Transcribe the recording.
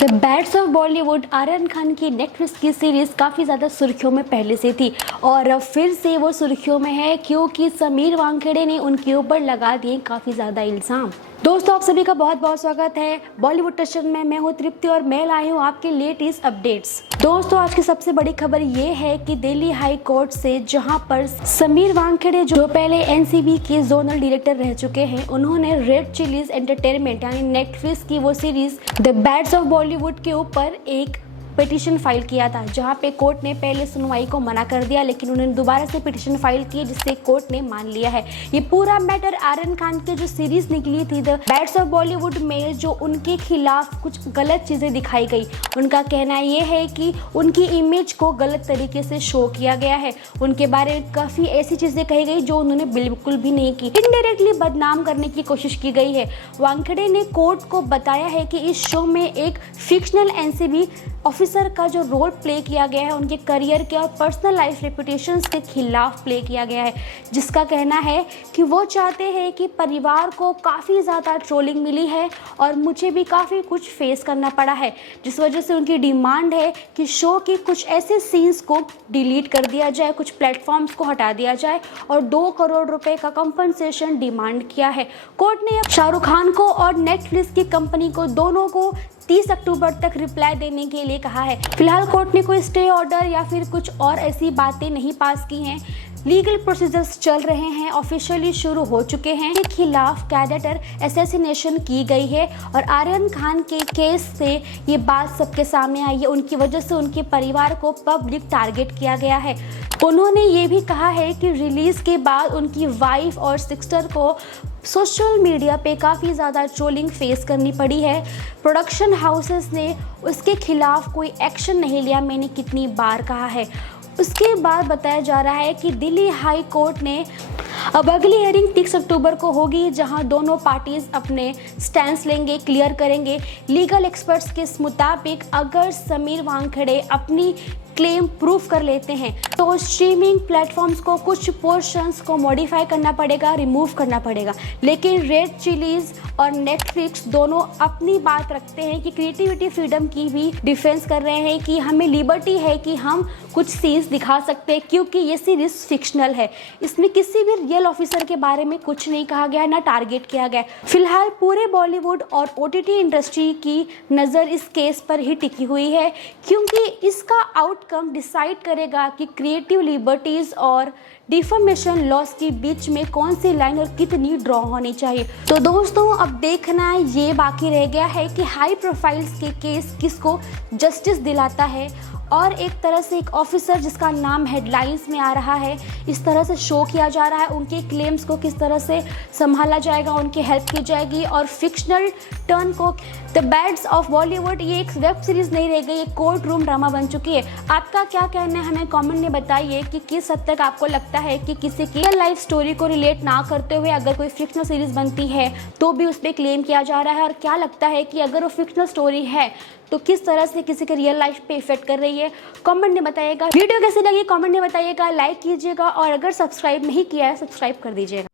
The bads of Bollywood Aryan Khan की Netflix की series काफ़ी ज़्यादा सुर्खियों में पहले से थी और फिर से वो सुर्खियों में है क्योंकि समीर वानखेड़े ने उनके ऊपर लगा दिए काफ़ी ज़्यादा इल्ज़ाम। दोस्तों, आप सभी का बहुत बहुत स्वागत है बॉलीवुड टशन में। मैं हूँ तृप्ति और मैं लाई हूँ आपके लेटेस्ट अपडेट्स। दोस्तों, आज की सबसे बड़ी खबर ये है कि दिल्ली हाई कोर्ट से, जहां पर समीर वानखेड़े जो पहले एनसीबी के जोनल डायरेक्टर रह चुके हैं, उन्होंने रेड चिलीज एंटरटेनमेंट यानी नेटफ्लिक्स की वो series the bads of Bollywood के ऊपर एक पिटीशन फाइल किया था, जहां पे कोर्ट ने पहले सुनवाई को मना कर दिया, लेकिन उन्होंने दोबारा से पिटीशन फाइल की जिससे कोर्ट ने मान लिया है। ये पूरा मैटर आर्यन खान की जो सीरीज निकली थी द बैड्स ऑफ बॉलीवुड में, जो उनके खिलाफ कुछ गलत चीज़ें दिखाई गई। उनका कहना ये है कि उनकी इमेज को गलत तरीके से शो किया गया है, उनके बारे में काफ़ी ऐसी चीज़ें कही गई जो उन्होंने बिल्कुल भी नहीं की, इनडायरेक्टली बदनाम करने की कोशिश की गई है। वानखेड़े ने कोर्ट को बताया है कि इस शो में एक फिक्शनल एनसीबी ऑफिसर का जो रोल प्ले किया गया है, उनके करियर के और पर्सनल लाइफ रेपुटेशंस के खिलाफ प्ले किया गया है, जिसका कहना है कि वो चाहते हैं कि परिवार को काफ़ी ज़्यादा ट्रोलिंग मिली है और मुझे भी काफ़ी कुछ फेस करना पड़ा है, जिस वजह से उनकी डिमांड है कि शो के कुछ ऐसे सीन्स को डिलीट कर दिया जाए, कुछ प्लेटफॉर्म्स को हटा दिया जाए और 2 करोड़ रुपए का कंपनसेशन डिमांड किया है। कोर्ट ने शाहरुख खान को और नेटफ्लिक्स की कंपनी को दोनों को 30 अक्टूबर तक रिप्लाई देने के लिए कहा है। फिलहाल कोर्ट ने कोई स्टे ऑर्डर या फिर कुछ और ऐसी बातें नहीं पास की हैं। लीगल प्रोसीजर्स चल रहे हैं, ऑफिशियली शुरू हो चुके हैं। के खिलाफ कैरेक्टर असैसिनेशन की गई है और आर्यन खान के केस से ये बात सबके सामने आई है। उनकी वजह से उनके परिवार को पब्लिक टारगेट किया गया है। उन्होंने ये भी कहा है कि रिलीज के बाद उनकी वाइफ और सिस्टर को सोशल मीडिया पे काफ़ी ज़्यादा ट्रोलिंग फेस करनी पड़ी है। प्रोडक्शन हाउसेस ने उसके खिलाफ कोई एक्शन नहीं लिया, मैंने कितनी बार कहा है। उसके बाद बताया जा रहा है कि दिल्ली हाई कोर्ट ने अब अगली हियरिंग 30 अक्टूबर को होगी, जहां दोनों पार्टीज अपने स्टैंड लेंगे, क्लियर करेंगे। लीगल एक्सपर्ट्स के मुताबिक अगर समीर वानखेड़े अपनी क्लेम प्रूफ कर लेते हैं तो स्ट्रीमिंग प्लेटफॉर्म्स को कुछ पोर्शंस को मॉडिफाई करना पड़ेगा, रिमूव करना पड़ेगा, लेकिन रेड चिलीज और नेटफ्लिक्स दोनों अपनी बात रखते हैं कि क्रिएटिविटी फ्रीडम की भी डिफेंस कर रहे हैं कि हमें लिबर्टी है कि हम कुछ सीन्स दिखा सकते हैं, क्योंकि ये सीरीज फिक्शनल है। इसमें किसी भी रियल ऑफिसर के बारे में कुछ नहीं कहा गया, ना टारगेट किया गया। फिलहाल पूरे बॉलीवुड और ओटीटी इंडस्ट्री की नज़र इस केस पर ही टिकी हुई है, क्योंकि इसका आउटकम डिसाइड करेगा कि क्रिएटिव लिबर्टीज और डिफॉर्मेशन लॉस के बीच में कौन सी लाइन और कितनी ड्रॉ होनी चाहिए। तो दोस्तों, अब देखना ये बाकी रह गया है कि हाई प्रोफाइल्स के केस किसको जस्टिस दिलाता है और एक तरह से एक ऑफिसर जिसका नाम हेडलाइंस में आ रहा है, इस तरह से शो किया जा रहा है, उनके क्लेम्स को किस तरह से संभाला जाएगा, उनकी हेल्प की जाएगी और फिक्शनल टर्न को। द बैड्स ऑफ बॉलीवुड ये एक वेब सीरीज़ नहीं रह गई, एक कोर्ट रूम ड्रामा बन चुकी है। आपका क्या कहना है, हमें कमेंट में बताइए कि किस हद तक आपको लगता है कि किसी की रियल लाइफ स्टोरी को रिलेट ना करते हुए अगर कोई फिक्शनल सीरीज़ बनती है तो भी उस पर क्लेम किया जा रहा है, और क्या लगता है कि अगर वो फिक्शनल स्टोरी है तो किस तरह से किसी के रियल लाइफ पे इफेक्ट कर रही है। कमेंट में बताइएगा। वीडियो कैसी लगी कमेंट में बताइएगा, लाइक कीजिएगा और अगर सब्सक्राइब नहीं किया है सब्सक्राइब कर दीजिएगा।